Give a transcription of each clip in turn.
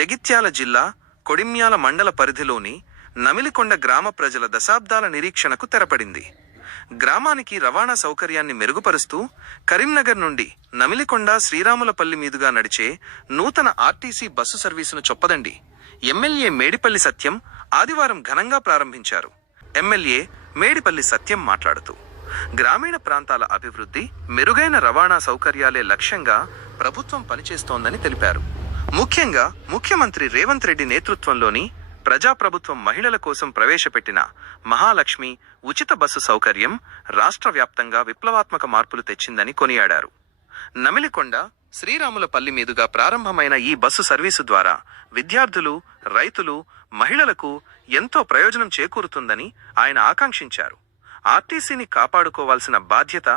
జగిత్యాల జిల్లా కొడిమ్యాల మండల పరిధిలోని నమిలికొండ గ్రామ ప్రజల దశాబ్దాల నిరీక్షణకు తెరపడింది. గ్రామానికి రవాణా సౌకర్యాన్ని మెరుగుపరుస్తూ కరీంనగర్ నుండి నమిలికొండ శ్రీరాములపల్లి మీదుగా నడిచే నూతన ఆర్టీసీ బస్సు సర్వీసును చొప్పదండి ఎమ్మెల్యే మేడిపల్లి సత్యం ఆదివారం ఘనంగా ప్రారంభించారు. ఎమ్మెల్యే మేడిపల్లి సత్యం మాట్లాడుతూ గ్రామీణ ప్రాంతాల అభివృద్ధి, మెరుగైన రవాణా సౌకర్యాలే లక్ష్యంగా ప్రభుత్వం పనిచేస్తోందని తెలిపారు. ముఖ్యంగా ముఖ్యమంత్రి రేవంత్ రెడ్డి నేతృత్వంలోని ప్రజాప్రభుత్వం మహిళల కోసం ప్రవేశపెట్టిన మహాలక్ష్మి ఉచిత బస్సు సౌకర్యం రాష్ట్ర వ్యాప్తంగా విప్లవాత్మక మార్పులు తెచ్చిందని కొనియాడారు. నమిలికొండ శ్రీరాములపల్లి మీదుగా ప్రారంభమైన ఈ బస్సు సర్వీసు ద్వారా విద్యార్థులు, రైతులు, మహిళలకు ఎంతో ప్రయోజనం చేకూరుతుందని ఆయన ఆకాంక్షించారు. ఆర్టీసీని కాపాడుకోవాల్సిన బాధ్యత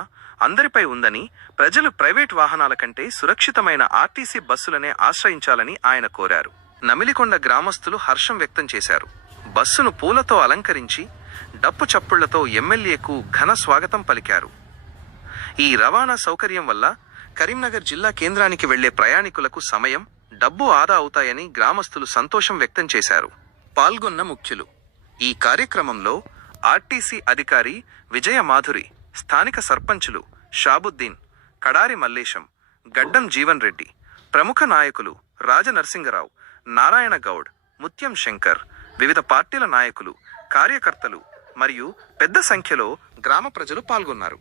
అందరిపై ఉందని, ప్రజలు ప్రైవేట్ వాహనాల కంటే సురక్షితమైన ఆర్టీసీ బస్సులనే ఆశ్రయించాలని ఆయన కోరారు. నమిలికొండ గ్రామస్తులు హర్షం వ్యక్తం చేశారు. బస్సును పూలతో అలంకరించి డప్పు చప్పుళ్లతో ఎమ్మెల్యేకు ఘన స్వాగతం పలికారు. ఈ రవాణా సౌకర్యం వల్ల కరీంనగర్ జిల్లా కేంద్రానికి వెళ్లే ప్రయాణికులకు సమయం, డబ్బు ఆదా అవుతాయని గ్రామస్తులు సంతోషం వ్యక్తం చేశారు. పాల్గొన్న ముఖ్యులు ఈ కార్యక్రమంలో ఆర్టీసీ అధికారి విజయమాధురి, స్థానిక సర్పంచులు షాబుద్దీన్, కడారి మల్లేశం, గడ్డం జీవన్ రెడ్డి, ప్రముఖ నాయకులు రాజనరసింగరావు, నారాయణ గౌడ్, ముత్యం శంకర్, వివిధ పార్టీల నాయకులు, కార్యకర్తలు మరియు పెద్ద సంఖ్యలో గ్రామ ప్రజలు పాల్గొన్నారు.